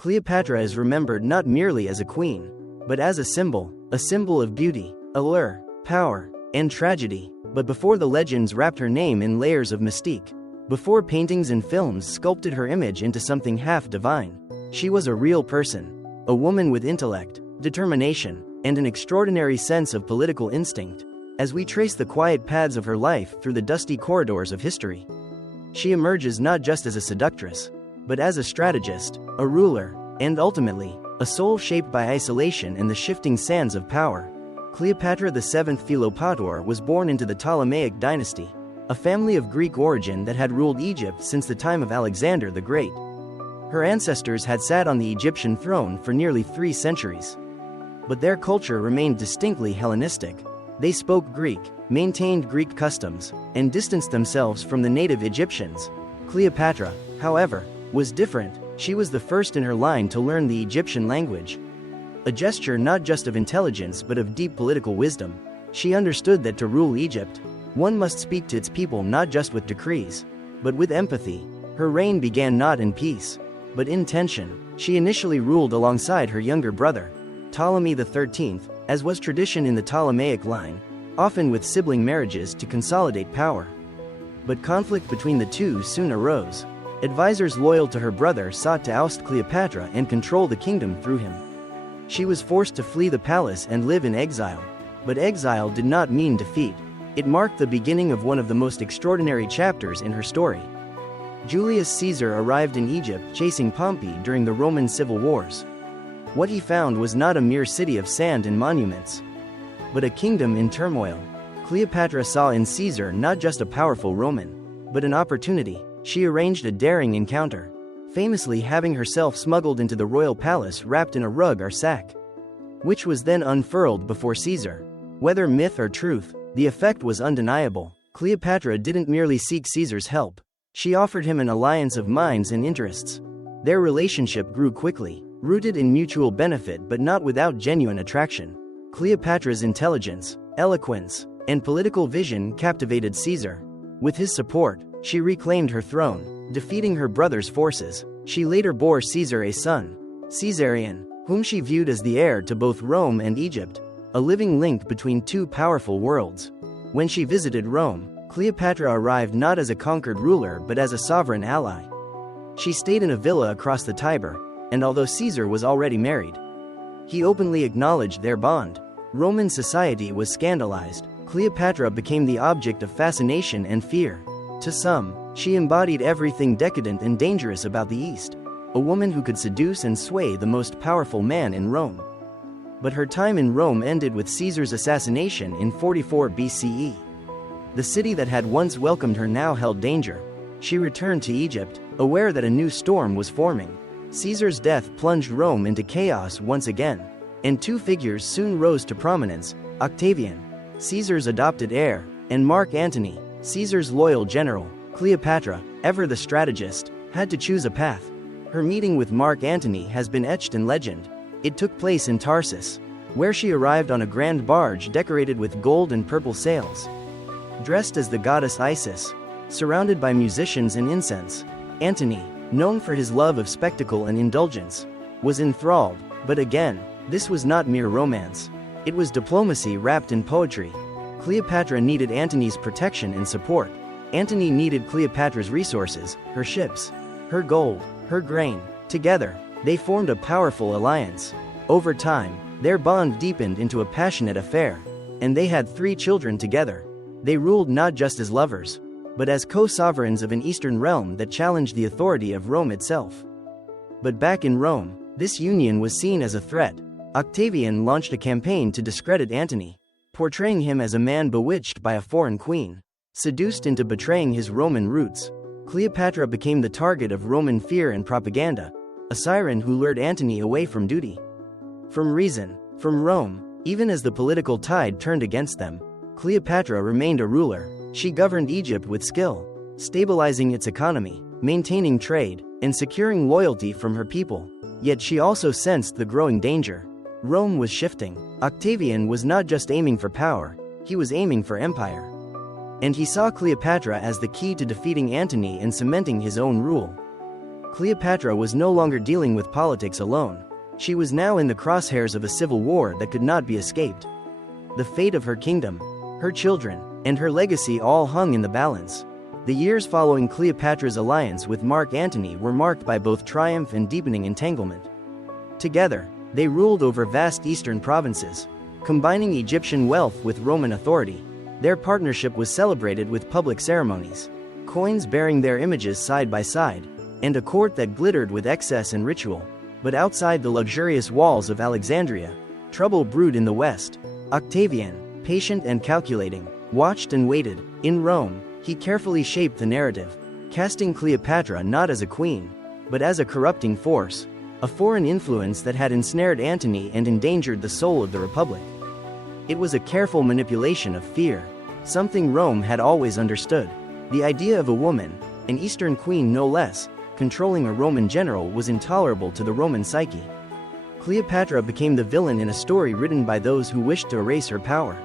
Cleopatra is remembered not merely as a queen, but as a symbol of beauty, allure, power, and tragedy. But before the legends wrapped her name in layers of mystique, before paintings and films sculpted her image into something half divine, she was a real person, a woman with intellect, determination, and an extraordinary sense of political instinct. As we trace the quiet paths of her life through the dusty corridors of history, she emerges not just as a seductress, but as a strategist, a ruler, and ultimately, a soul shaped by isolation and the shifting sands of power. Cleopatra VII Philopator was born into the Ptolemaic dynasty, a family of Greek origin that had ruled Egypt since the time of Alexander the Great. Her ancestors had sat on the Egyptian throne for nearly 3 centuries. But their culture remained distinctly Hellenistic. They spoke Greek, maintained Greek customs, and distanced themselves from the native Egyptians. Cleopatra, however, was different. She was the first in her line to learn the Egyptian language. A gesture not just of intelligence but of deep political wisdom. She understood that to rule Egypt, one must speak to its people not just with decrees, but with empathy. Her reign began not in peace, but in tension. She initially ruled alongside her younger brother, Ptolemy XIII, as was tradition in the Ptolemaic line, often with sibling marriages to consolidate power. But conflict between the two soon arose. Advisors loyal to her brother sought to oust Cleopatra and control the kingdom through him. She was forced to flee the palace and live in exile. But exile did not mean defeat. It marked the beginning of one of the most extraordinary chapters in her story. Julius Caesar arrived in Egypt chasing Pompey during the Roman civil wars. What he found was not a mere city of sand and monuments, but a kingdom in turmoil. Cleopatra saw in Caesar not just a powerful Roman, but an opportunity. She arranged a daring encounter, famously having herself smuggled into the royal palace wrapped in a rug or sack, which was then unfurled before Caesar. Whether myth or truth, the effect was undeniable. Cleopatra didn't merely seek Caesar's help. She offered him an alliance of minds and interests. Their relationship grew quickly, rooted in mutual benefit but not without genuine attraction. Cleopatra's intelligence, eloquence, and political vision captivated Caesar. With his support, she reclaimed her throne, defeating her brother's forces. She later bore Caesar a son, Caesarion, whom she viewed as the heir to both Rome and Egypt, a living link between two powerful worlds. When she visited Rome, Cleopatra arrived not as a conquered ruler but as a sovereign ally. She stayed in a villa across the Tiber, and although Caesar was already married, he openly acknowledged their bond. Roman society was scandalized. Cleopatra became the object of fascination and fear. To some, she embodied everything decadent and dangerous about the East, a woman who could seduce and sway the most powerful man in Rome. But her time in Rome ended with Caesar's assassination in 44 BCE. The city that had once welcomed her now held danger. She returned to Egypt, aware that a new storm was forming. Caesar's death plunged Rome into chaos once again, and 2 figures soon rose to prominence: Octavian, Caesar's adopted heir, and Mark Antony, Caesar's loyal general. Cleopatra, ever the strategist, had to choose a path. Her meeting with Mark Antony has been etched in legend. It took place in Tarsus, where she arrived on a grand barge decorated with gold and purple sails. Dressed as the goddess Isis, surrounded by musicians and incense, Antony, known for his love of spectacle and indulgence, was enthralled. But again, this was not mere romance. It was diplomacy wrapped in poetry. Cleopatra needed Antony's protection and support. Antony needed Cleopatra's resources, her ships, her gold, her grain. Together, they formed a powerful alliance. Over time, their bond deepened into a passionate affair, and they had 3 children together. They ruled not just as lovers, but as co-sovereigns of an Eastern realm that challenged the authority of Rome itself. But back in Rome, this union was seen as a threat. Octavian launched a campaign to discredit Antony, portraying him as a man bewitched by a foreign queen, seduced into betraying his Roman roots. Cleopatra became the target of Roman fear and propaganda, a siren who lured Antony away from duty, from reason, from Rome. Even as the political tide turned against them, Cleopatra remained a ruler. She governed Egypt with skill, stabilizing its economy, maintaining trade, and securing loyalty from her people. Yet she also sensed the growing danger. Rome was shifting. Octavian was not just aiming for power, he was aiming for empire. And he saw Cleopatra as the key to defeating Antony and cementing his own rule. Cleopatra was no longer dealing with politics alone. She was now in the crosshairs of a civil war that could not be escaped. The fate of her kingdom, her children, and her legacy all hung in the balance. The years following Cleopatra's alliance with Mark Antony were marked by both triumph and deepening entanglement. Together, they ruled over vast eastern provinces, combining Egyptian wealth with Roman authority. Their partnership was celebrated with public ceremonies, coins bearing their images side by side, and a court that glittered with excess and ritual. But outside the luxurious walls of Alexandria, trouble brewed in the west. Octavian, patient and calculating, watched and waited. In Rome, he carefully shaped the narrative, casting Cleopatra not as a queen, but as a corrupting force, a foreign influence that had ensnared Antony and endangered the soul of the Republic. It was a careful manipulation of fear, something Rome had always understood. The idea of a woman, an Eastern queen no less, controlling a Roman general was intolerable to the Roman psyche. Cleopatra became the villain in a story written by those who wished to erase her power.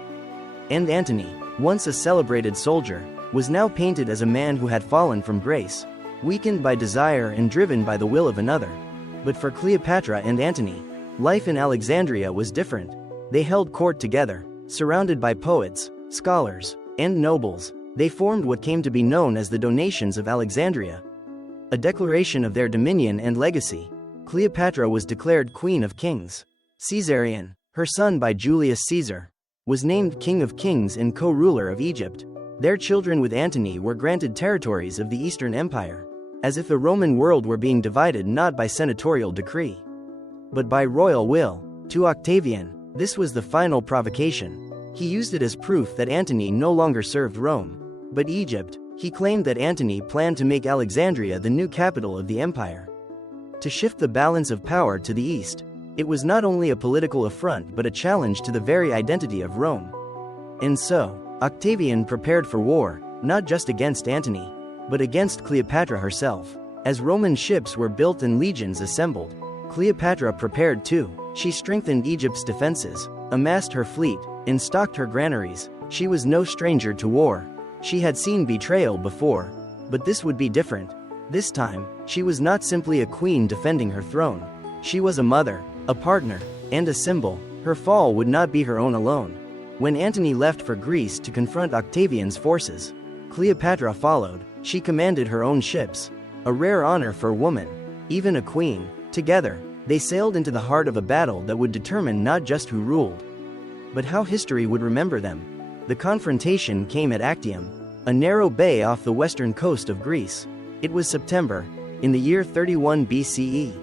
And Antony, once a celebrated soldier, was now painted as a man who had fallen from grace, weakened by desire and driven by the will of another. But for Cleopatra and Antony, life in Alexandria was different. They held court together, surrounded by poets, scholars, and nobles. They formed what came to be known as the Donations of Alexandria, a declaration of their dominion and legacy. Cleopatra was declared Queen of Kings. Caesarion, her son by Julius Caesar, was named King of Kings and co-ruler of Egypt. Their children with Antony were granted territories of the Eastern Empire, as if the Roman world were being divided not by senatorial decree, but by royal will. To Octavian, this was the final provocation. He used it as proof that Antony no longer served Rome, but Egypt. He claimed that Antony planned to make Alexandria the new capital of the empire, to shift the balance of power to the east. It was not only a political affront but a challenge to the very identity of Rome. And so, Octavian prepared for war, not just against Antony, but against Cleopatra herself. As Roman ships were built and legions assembled, Cleopatra prepared too. She strengthened Egypt's defenses, amassed her fleet, and stocked her granaries. She was no stranger to war. She had seen betrayal before, but this would be different. This time, she was not simply a queen defending her throne. She was a mother, a partner, and a symbol. Her fall would not be her own alone. When Antony left for Greece to confront Octavian's forces, Cleopatra followed. She commanded her own ships, a rare honor for a woman, even a queen. Together, they sailed into the heart of a battle that would determine not just who ruled, but how history would remember them. The confrontation came at Actium, a narrow bay off the western coast of Greece. It was September, in the year 31 BCE.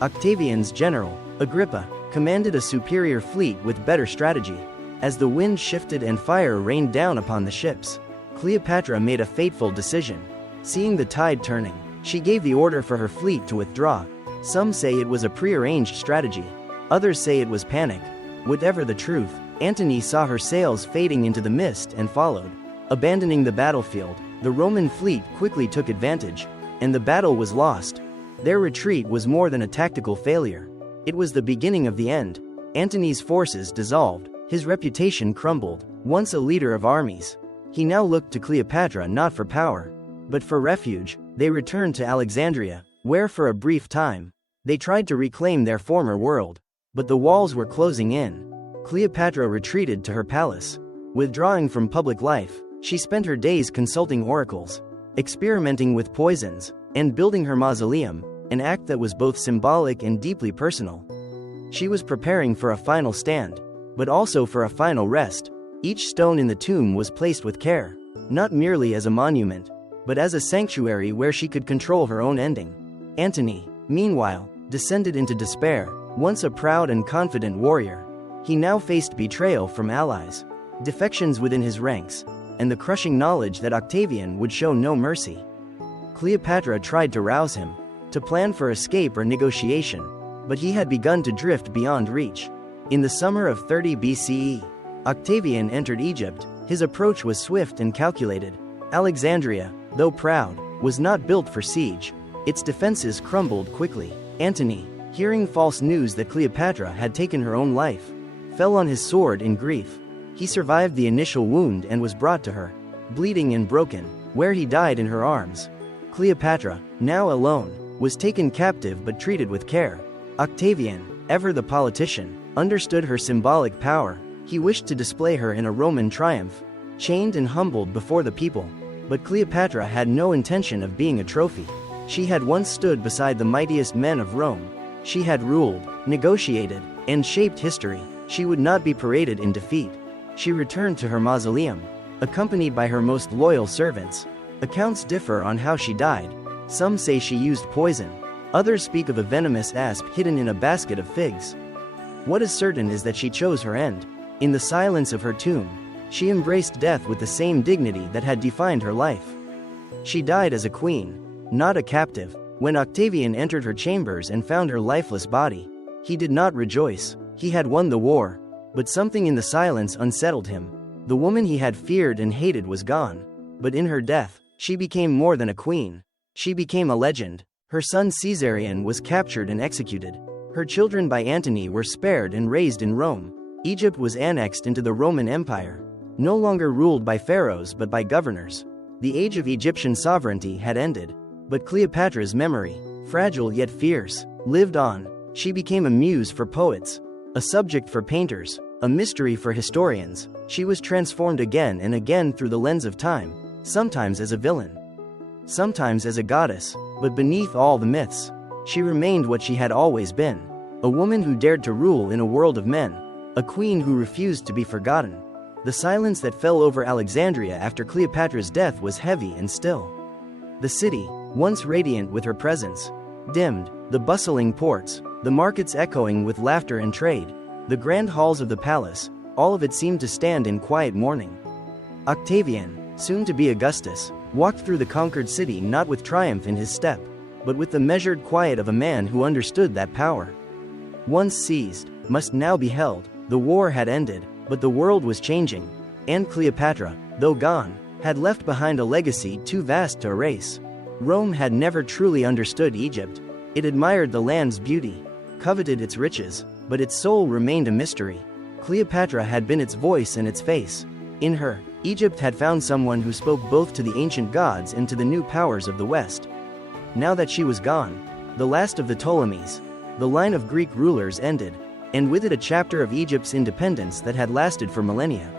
Octavian's general, Agrippa, commanded a superior fleet with better strategy. As the wind shifted and fire rained down upon the ships, Cleopatra made a fateful decision. Seeing the tide turning, she gave the order for her fleet to withdraw. Some say it was a prearranged strategy. Others say it was panic. Whatever the truth, Antony saw her sails fading into the mist and followed. Abandoning the battlefield, the Roman fleet quickly took advantage, and the battle was lost. Their retreat was more than a tactical failure. It was the beginning of the end. Antony's forces dissolved. His reputation crumbled. Once a leader of armies, he now looked to Cleopatra not for power, but for refuge. They returned to Alexandria, where for a brief time, they tried to reclaim their former world. But the walls were closing in. Cleopatra retreated to her palace. Withdrawing from public life, she spent her days consulting oracles, experimenting with poisons, and building her mausoleum, an act that was both symbolic and deeply personal. She was preparing for a final stand, but also for a final rest. Each stone in the tomb was placed with care, not merely as a monument, but as a sanctuary where she could control her own ending. Antony, meanwhile, descended into despair. Once a proud and confident warrior, he now faced betrayal from allies, defections within his ranks, and the crushing knowledge that Octavian would show no mercy. Cleopatra tried to rouse him, to plan for escape or negotiation, but he had begun to drift beyond reach. In the summer of 30 BCE, Octavian entered Egypt. His approach was swift and calculated. Alexandria, though proud, was not built for siege. Its defenses crumbled quickly. Antony, hearing false news that Cleopatra had taken her own life, fell on his sword in grief. He survived the initial wound and was brought to her, bleeding and broken, where he died in her arms. Cleopatra, now alone, was taken captive but treated with care. Octavian, ever the politician, understood her symbolic power. He wished to display her in a Roman triumph, chained and humbled before the people. But Cleopatra had no intention of being a trophy. She had once stood beside the mightiest men of Rome. She had ruled, negotiated, and shaped history. She would not be paraded in defeat. She returned to her mausoleum, accompanied by her most loyal servants. Accounts differ on how she died. Some say she used poison. Others speak of a venomous asp hidden in a basket of figs. What is certain is that she chose her end. In the silence of her tomb, she embraced death with the same dignity that had defined her life. She died as a queen, not a captive. When Octavian entered her chambers and found her lifeless body, he did not rejoice. He had won the war, but something in the silence unsettled him. The woman he had feared and hated was gone. But in her death, she became more than a queen. She became a legend. Her son Caesar was captured and executed. Her children by Antony were spared and raised in Rome. Egypt was annexed into the Roman Empire, no longer ruled by pharaohs but by governors. The age of Egyptian sovereignty had ended. But Cleopatra's memory, fragile yet fierce, lived on. She became a muse for poets, a subject for painters, a mystery for historians. She was transformed again and again through the lens of time, sometimes as a villain, sometimes as a goddess, but beneath all the myths, she remained what she had always been, a woman who dared to rule in a world of men, a queen who refused to be forgotten. The silence that fell over Alexandria after Cleopatra's death was heavy and still. The city, once radiant with her presence, dimmed, the bustling ports, the markets echoing with laughter and trade, the grand halls of the palace, all of it seemed to stand in quiet mourning. Octavian, soon to be Augustus, walked through the conquered city not with triumph in his step, but with the measured quiet of a man who understood that power, once seized, must now be held. The war had ended, but the world was changing, and Cleopatra, though gone, had left behind a legacy too vast to erase. Rome had never truly understood Egypt. It admired the land's beauty, coveted its riches, but its soul remained a mystery. Cleopatra had been its voice and its face. In her, Egypt had found someone who spoke both to the ancient gods and to the new powers of the West. Now that she was gone, the last of the Ptolemies, the line of Greek rulers ended, and with it a chapter of Egypt's independence that had lasted for millennia.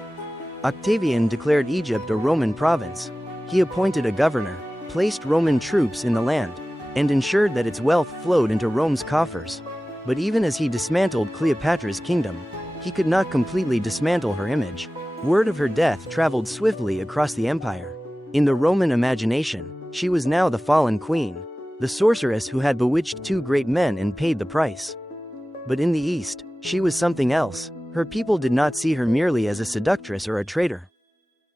Octavian declared Egypt a Roman province. He appointed a governor, placed Roman troops in the land, and ensured that its wealth flowed into Rome's coffers. But even as he dismantled Cleopatra's kingdom, he could not completely dismantle her image. Word of her death traveled swiftly across the empire. In the Roman imagination, she was now the fallen queen, the sorceress who had bewitched two great men and paid the price. But in the East, she was something else. Her people did not see her merely as a seductress or a traitor.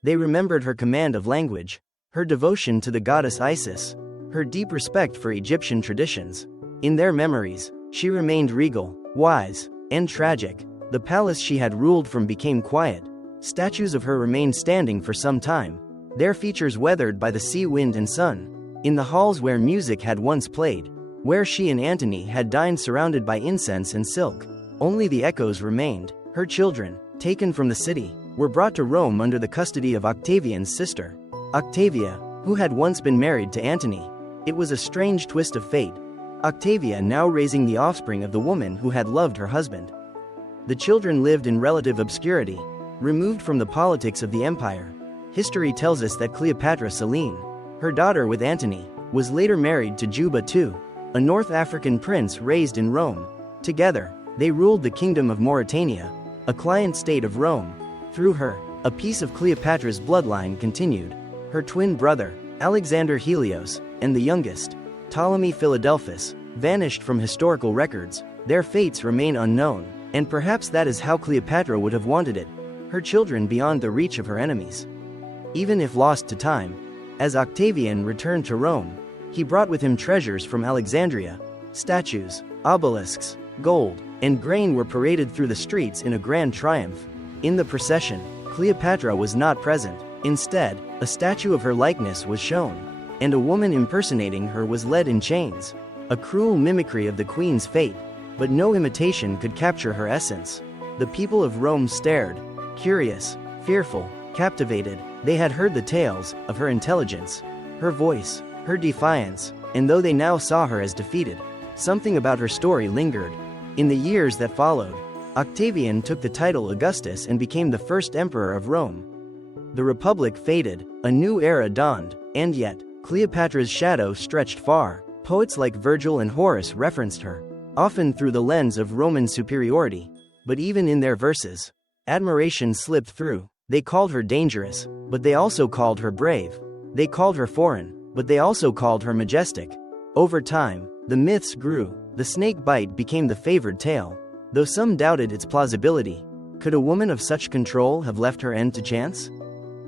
They remembered her command of language, her devotion to the goddess Isis, her deep respect for Egyptian traditions. In their memories, she remained regal, wise, and tragic. The palace she had ruled from became quiet. Statues of her remained standing for some time, their features weathered by the sea, wind, and sun. In the halls where music had once played, where she and Antony had dined surrounded by incense and silk, only the echoes remained. Her children, taken from the city, were brought to Rome under the custody of Octavian's sister, Octavia, who had once been married to Antony. It was a strange twist of fate. Octavia now raising the offspring of the woman who had loved her husband. The children lived in relative obscurity, removed from the politics of the empire. History tells us that Cleopatra Selene, her daughter with Antony, was later married to Juba II, a North African prince raised in Rome. Together, they ruled the kingdom of Mauritania, a client state of Rome. Through her, a piece of Cleopatra's bloodline continued. Her twin brother, Alexander Helios, and the youngest, Ptolemy Philadelphus, vanished from historical records. Their fates remain unknown, and perhaps that is how Cleopatra would have wanted it, her children beyond the reach of her enemies. Even if lost to time, as Octavian returned to Rome, he brought with him treasures from Alexandria. Statues, obelisks, gold, and grain were paraded through the streets in a grand triumph. In the procession, Cleopatra was not present. Instead, a statue of her likeness was shown, and a woman impersonating her was led in chains. A cruel mimicry of the queen's fate, but no imitation could capture her essence. The people of Rome stared, curious, fearful, captivated. They had heard the tales of her intelligence, her voice, her defiance, and though they now saw her as defeated, something about her story lingered. In the years that followed, Octavian took the title Augustus and became the first emperor of Rome. The Republic faded, a new era dawned, and yet, Cleopatra's shadow stretched far. Poets like Virgil and Horace referenced her, often through the lens of Roman superiority, but even in their verses, admiration slipped through. They called her dangerous, but they also called her brave. They called her foreign, but they also called her majestic. Over time, the myths grew. The snake bite became the favored tale, though some doubted its plausibility. Could a woman of such control have left her end to chance?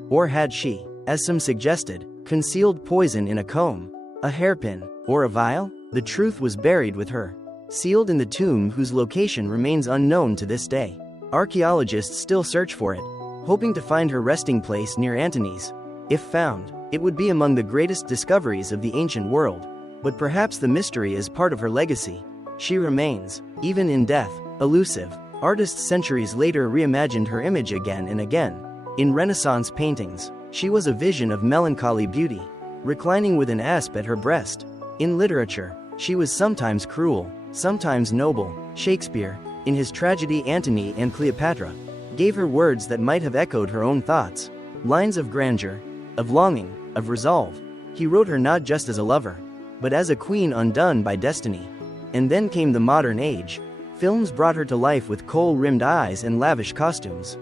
Or had she, as some suggested, concealed poison in a comb, a hairpin, or a vial? The truth was buried with her, sealed in the tomb whose location remains unknown to this day. Archaeologists still search for it, hoping to find her resting place near Antony's. If found, it would be among the greatest discoveries of the ancient world. But perhaps the mystery is part of her legacy. She remains, even in death, elusive. Artists centuries later reimagined her image again and again. In Renaissance paintings, she was a vision of melancholy beauty, reclining with an asp at her breast. In literature, she was sometimes cruel, sometimes noble. Shakespeare, in his tragedy Antony and Cleopatra, gave her words that might have echoed her own thoughts. Lines of grandeur, of longing, of resolve. He wrote her not just as a lover, but as a queen undone by destiny. And then came the modern age. Films brought her to life with kohl-rimmed eyes and lavish costumes.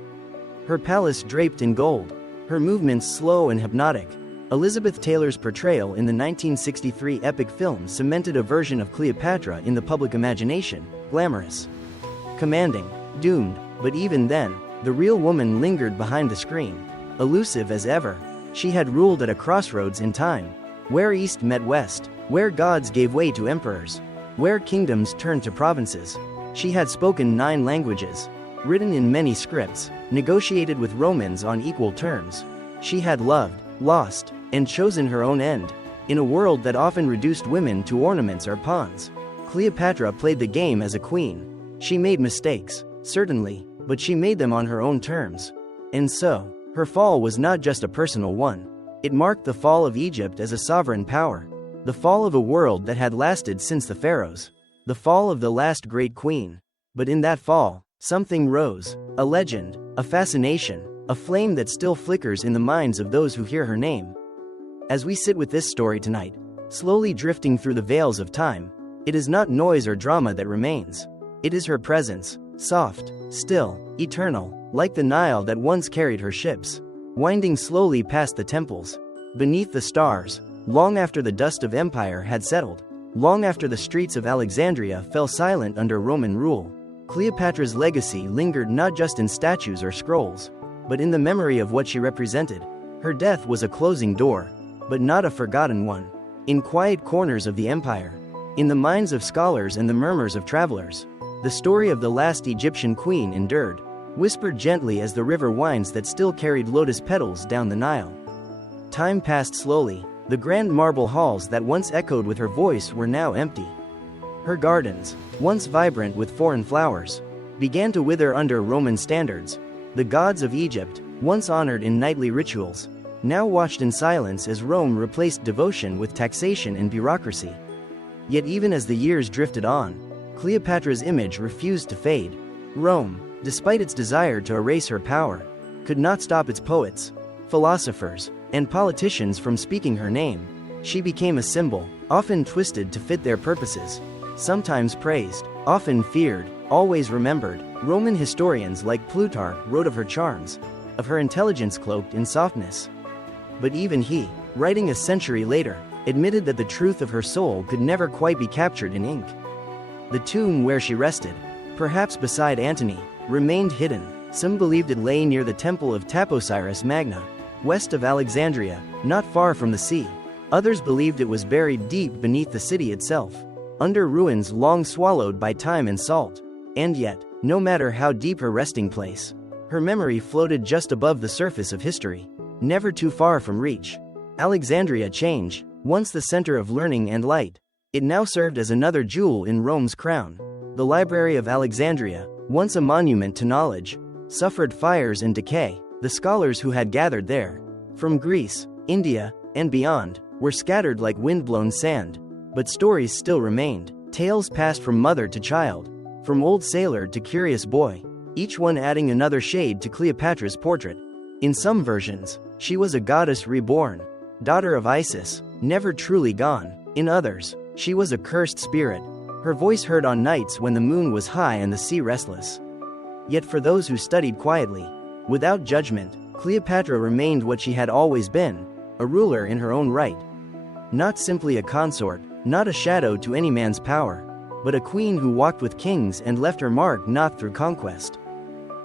Her palace draped in gold, her movements slow and hypnotic. Elizabeth Taylor's portrayal in the 1963 epic film cemented a version of Cleopatra in the public imagination, glamorous, commanding, doomed, but even then, the real woman lingered behind the screen, elusive as ever. She had ruled at a crossroads in time, where East met West, where gods gave way to emperors, where kingdoms turned to provinces. She had spoken 9 languages, written in many scripts, negotiated with Romans on equal terms. She had loved, lost, and chosen her own end. In a world that often reduced women to ornaments or pawns, Cleopatra played the game as a queen. She made mistakes, certainly, but she made them on her own terms. And so, her fall was not just a personal one. It marked the fall of Egypt as a sovereign power, the fall of a world that had lasted since the pharaohs, the fall of the last great queen. But in that fall, something rose, a legend, a fascination, a flame that still flickers in the minds of those who hear her name. As we sit with this story tonight, slowly drifting through the veils of time, it is not noise or drama that remains. It is her presence, soft, still, eternal, like the Nile that once carried her ships, winding slowly past the temples, beneath the stars, long after the dust of empire had settled, long after the streets of Alexandria fell silent under Roman rule. Cleopatra's legacy lingered not just in statues or scrolls, but in the memory of what she represented. Her death was a closing door, but not a forgotten one. In quiet corners of the empire, in the minds of scholars and the murmurs of travelers, the story of the last Egyptian queen endured, whispered gently as the river winds that still carried lotus petals down the Nile. Time passed slowly. The grand marble halls that once echoed with her voice were now empty. Her gardens, once vibrant with foreign flowers, began to wither under Roman standards. The gods of Egypt, once honored in nightly rituals, now watched in silence as Rome replaced devotion with taxation and bureaucracy. Yet even as the years drifted on, Cleopatra's image refused to fade. Rome, despite its desire to erase her power, could not stop its poets, philosophers, and politicians from speaking her name. She became a symbol, often twisted to fit their purposes, sometimes praised, often feared, always remembered. Roman historians like Plutarch wrote of her charms, of her intelligence cloaked in softness. But even he, writing a century later, admitted that the truth of her soul could never quite be captured in ink. The tomb where she rested, perhaps beside Antony, remained hidden. Some believed it lay near the temple of Taposiris Magna, west of Alexandria, not far from the sea. Others believed it was buried deep beneath the city itself, under ruins long swallowed by time and salt. And yet, no matter how deep her resting place, her memory floated just above the surface of history, never too far from reach. Alexandria changed, once the center of learning and light. It now served as another jewel in Rome's crown. The Library of Alexandria, once a monument to knowledge, suffered fires and decay. The scholars who had gathered there, from Greece, India, and beyond, were scattered like wind-blown sand. But stories still remained, tales passed from mother to child, from old sailor to curious boy, each one adding another shade to Cleopatra's portrait. In some versions, she was a goddess reborn, daughter of Isis, never truly gone. In others, she was a cursed spirit, her voice heard on nights when the moon was high and the sea restless. Yet for those who studied quietly, without judgment, Cleopatra remained what she had always been, a ruler in her own right. Not simply a consort, not a shadow to any man's power, but a queen who walked with kings and left her mark not through conquest,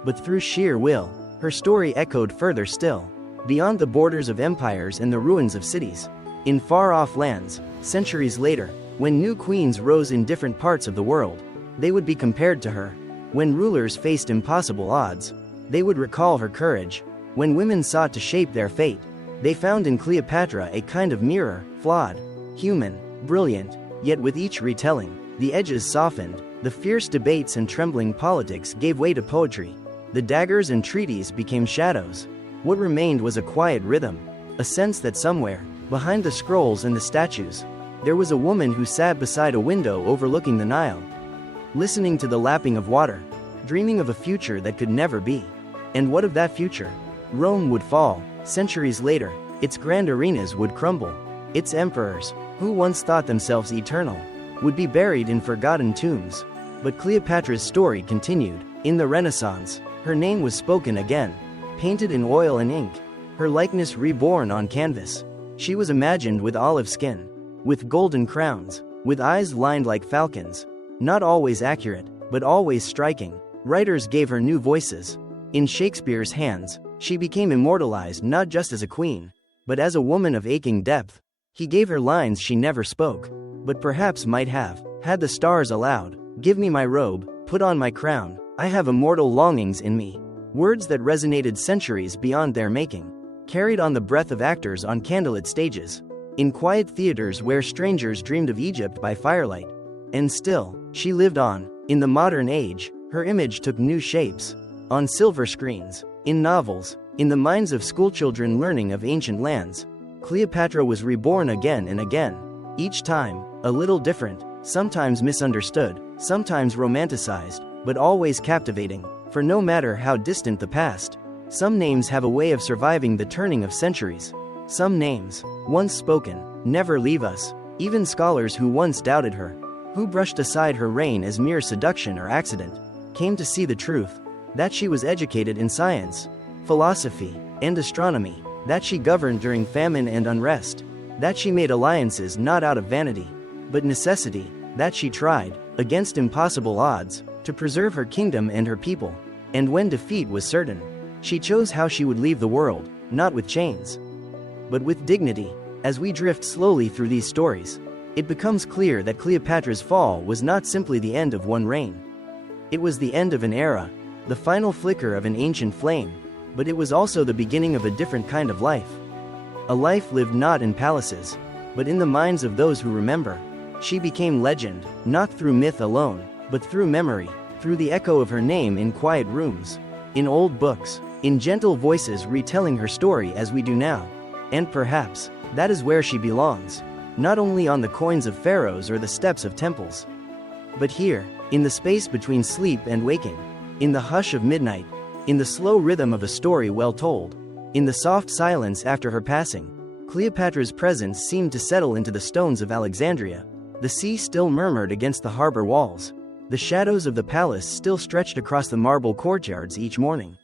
but through sheer will. Her story echoed further still, beyond the borders of empires and the ruins of cities. In far-off lands, centuries later, when new queens rose in different parts of the world, they would be compared to her. When rulers faced impossible odds, they would recall her courage. When women sought to shape their fate, they found in Cleopatra a kind of mirror, flawed, human, brilliant, yet with each retelling, the edges softened, the fierce debates and trembling politics gave way to poetry. The daggers and treaties became shadows. What remained was a quiet rhythm, a sense that somewhere, behind the scrolls and the statues, there was a woman who sat beside a window overlooking the Nile, listening to the lapping of water, dreaming of a future that could never be. And what of that future? Rome would fall. Centuries later, its grand arenas would crumble. Its emperors, who once thought themselves eternal, would be buried in forgotten tombs. But Cleopatra's story continued. In the Renaissance, her name was spoken again, painted in oil and ink, her likeness reborn on canvas. She was imagined with olive skin, with golden crowns, with eyes lined like falcons. Not always accurate, but always striking. Writers gave her new voices. In Shakespeare's hands, she became immortalized not just as a queen, but as a woman of aching depth. He gave her lines she never spoke, but perhaps might have, had the stars allowed. Give me my robe, put on my crown, I have immortal longings in me. Words that resonated centuries beyond their making, carried on the breath of actors on candlelit stages, in quiet theaters where strangers dreamed of Egypt by firelight. And still, she lived on. In the modern age, her image took new shapes. On silver screens, in novels, in the minds of schoolchildren learning of ancient lands, Cleopatra was reborn again and again. Each time, a little different, sometimes misunderstood, sometimes romanticized, but always captivating. For no matter how distant the past, some names have a way of surviving the turning of centuries. Some names, once spoken, never leave us. Even scholars who once doubted her, who brushed aside her reign as mere seduction or accident, came to see the truth, that she was educated in science, philosophy, and astronomy, that she governed during famine and unrest, that she made alliances not out of vanity, but necessity, that she tried, against impossible odds, to preserve her kingdom and her people. And when defeat was certain, she chose how she would leave the world, not with chains, but with dignity. As we drift slowly through these stories, it becomes clear that Cleopatra's fall was not simply the end of one reign. It was the end of an era, the final flicker of an ancient flame, but it was also the beginning of a different kind of life. A life lived not in palaces, but in the minds of those who remember. She became legend, not through myth alone, but through memory, through the echo of her name in quiet rooms, in old books, in gentle voices retelling her story as we do now. And perhaps, that is where she belongs, not only on the coins of pharaohs or the steps of temples, but here, in the space between sleep and waking, in the hush of midnight, in the slow rhythm of a story well told, in the soft silence after her passing. Cleopatra's presence seemed to settle into the stones of Alexandria. The sea still murmured against the harbor walls. The shadows of the palace still stretched across the marble courtyards each morning.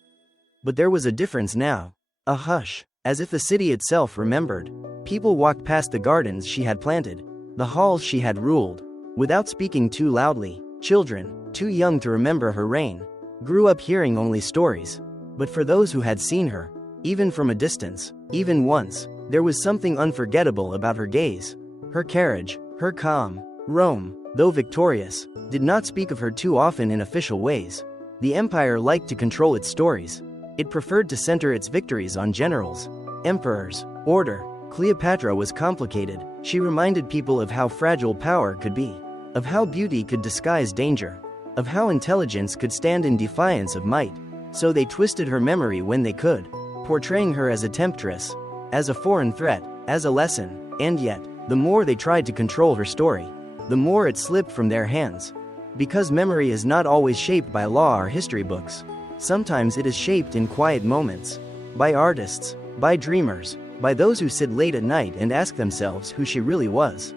But there was a difference now. A hush, as if the city itself remembered. People walked past the gardens she had planted, the halls she had ruled, without speaking too loudly. Children, too young to remember her reign, grew up hearing only stories. But for those who had seen her, even from a distance, even once, there was something unforgettable about her gaze, her carriage, her calm. Rome, though victorious, did not speak of her too often in official ways. The empire liked to control its stories. It preferred to center its victories on generals, emperors, order. Cleopatra was complicated. She reminded people of how fragile power could be, of how beauty could disguise danger, of how intelligence could stand in defiance of might. So they twisted her memory when they could, portraying her as a temptress, as a foreign threat, as a lesson. And yet, the more they tried to control her story, the more it slipped from their hands. Because memory is not always shaped by law or history books. Sometimes it is shaped in quiet moments. By artists, by dreamers, by those who sit late at night and ask themselves who she really was.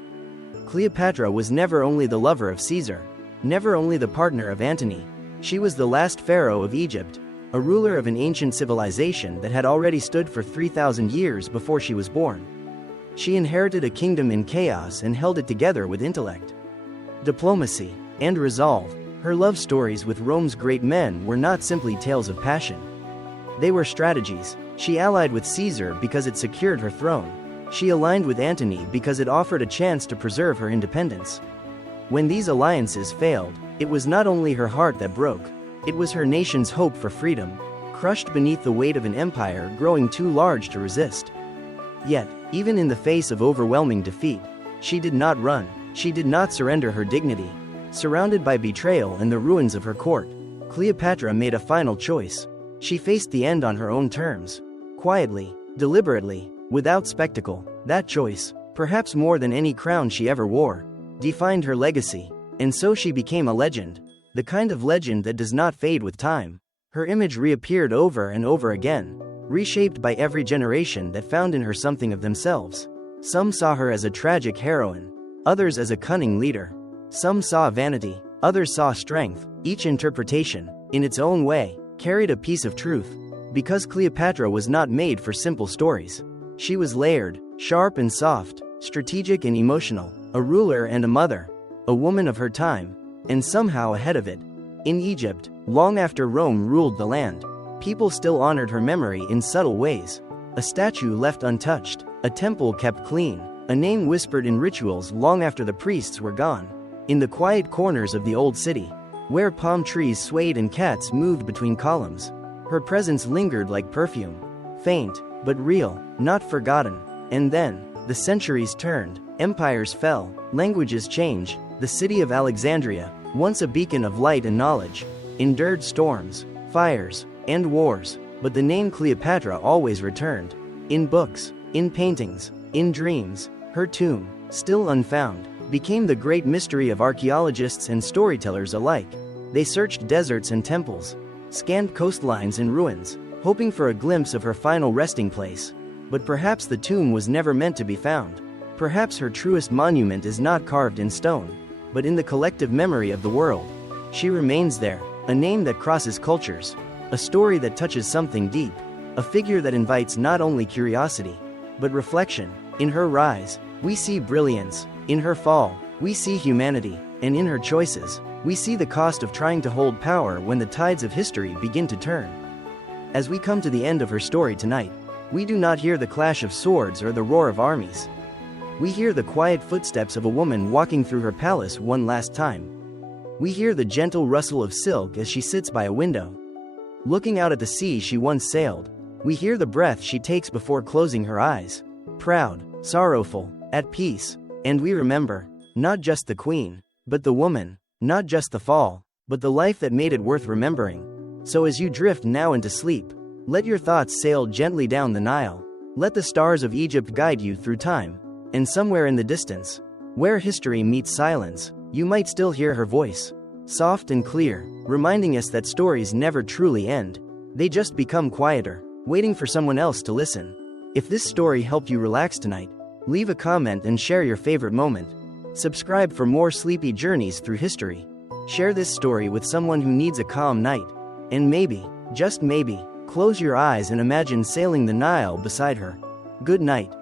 Cleopatra was never only the lover of Caesar, never only the partner of Antony. She was the last pharaoh of Egypt, a ruler of an ancient civilization that had already stood for 3,000 years before she was born. She inherited a kingdom in chaos and held it together with intellect, diplomacy, and resolve. Her love stories with Rome's great men were not simply tales of passion. They were strategies. She allied with Caesar because it secured her throne. She aligned with Antony because it offered a chance to preserve her independence. When these alliances failed, it was not only her heart that broke, it was her nation's hope for freedom, crushed beneath the weight of an empire growing too large to resist. Yet, even in the face of overwhelming defeat, she did not run. She did not surrender her dignity. Surrounded by betrayal and the ruins of her court, Cleopatra made a final choice. She faced the end on her own terms. Quietly, deliberately, without spectacle. That choice, perhaps more than any crown she ever wore, defined her legacy. And so she became a legend. The kind of legend that does not fade with time. Her image reappeared over and over again, reshaped by every generation that found in her something of themselves. Some saw her as a tragic heroine, others as a cunning leader. Some saw vanity, others saw strength. Each interpretation, in its own way, carried a piece of truth. Because Cleopatra was not made for simple stories. She was layered, sharp and soft, strategic and emotional, a ruler and a mother, a woman of her time, and somehow ahead of it. In Egypt, long after Rome ruled the land, people still honored her memory in subtle ways. A statue left untouched, a temple kept clean, a name whispered in rituals long after the priests were gone. In the quiet corners of the old city, where palm trees swayed and cats moved between columns, her presence lingered like perfume, faint, but real, not forgotten. And then, the centuries turned, empires fell, languages changed. The city of Alexandria, once a beacon of light and knowledge, endured storms, fires, and wars, but the name Cleopatra always returned. In books, in paintings, in dreams, her tomb, still unfound, became the great mystery of archaeologists and storytellers alike. They searched deserts and temples, scanned coastlines and ruins, hoping for a glimpse of her final resting place. But perhaps the tomb was never meant to be found. Perhaps her truest monument is not carved in stone, but in the collective memory of the world. She remains there, a name that crosses cultures, a story that touches something deep, a figure that invites not only curiosity, but reflection. In her rise, we see brilliance. In her fall, we see humanity. And in her choices, we see the cost of trying to hold power when the tides of history begin to turn. As we come to the end of her story tonight, we do not hear the clash of swords or the roar of armies. We hear the quiet footsteps of a woman walking through her palace one last time. We hear the gentle rustle of silk as she sits by a window, looking out at the sea she once sailed. We hear the breath she takes before closing her eyes, proud, sorrowful, at peace. And we remember, not just the queen, but the woman, not just the fall, but the life that made it worth remembering. So as you drift now into sleep, let your thoughts sail gently down the Nile. Let the stars of Egypt guide you through time. And somewhere in the distance, where history meets silence, you might still hear her voice, soft and clear, reminding us that stories never truly end. They just become quieter, waiting for someone else to listen. If this story helped you relax tonight, leave a comment and share your favorite moment. Subscribe for more sleepy journeys through history. Share this story with someone who needs a calm night. And maybe, just maybe, close your eyes and imagine sailing the Nile beside her. Good night.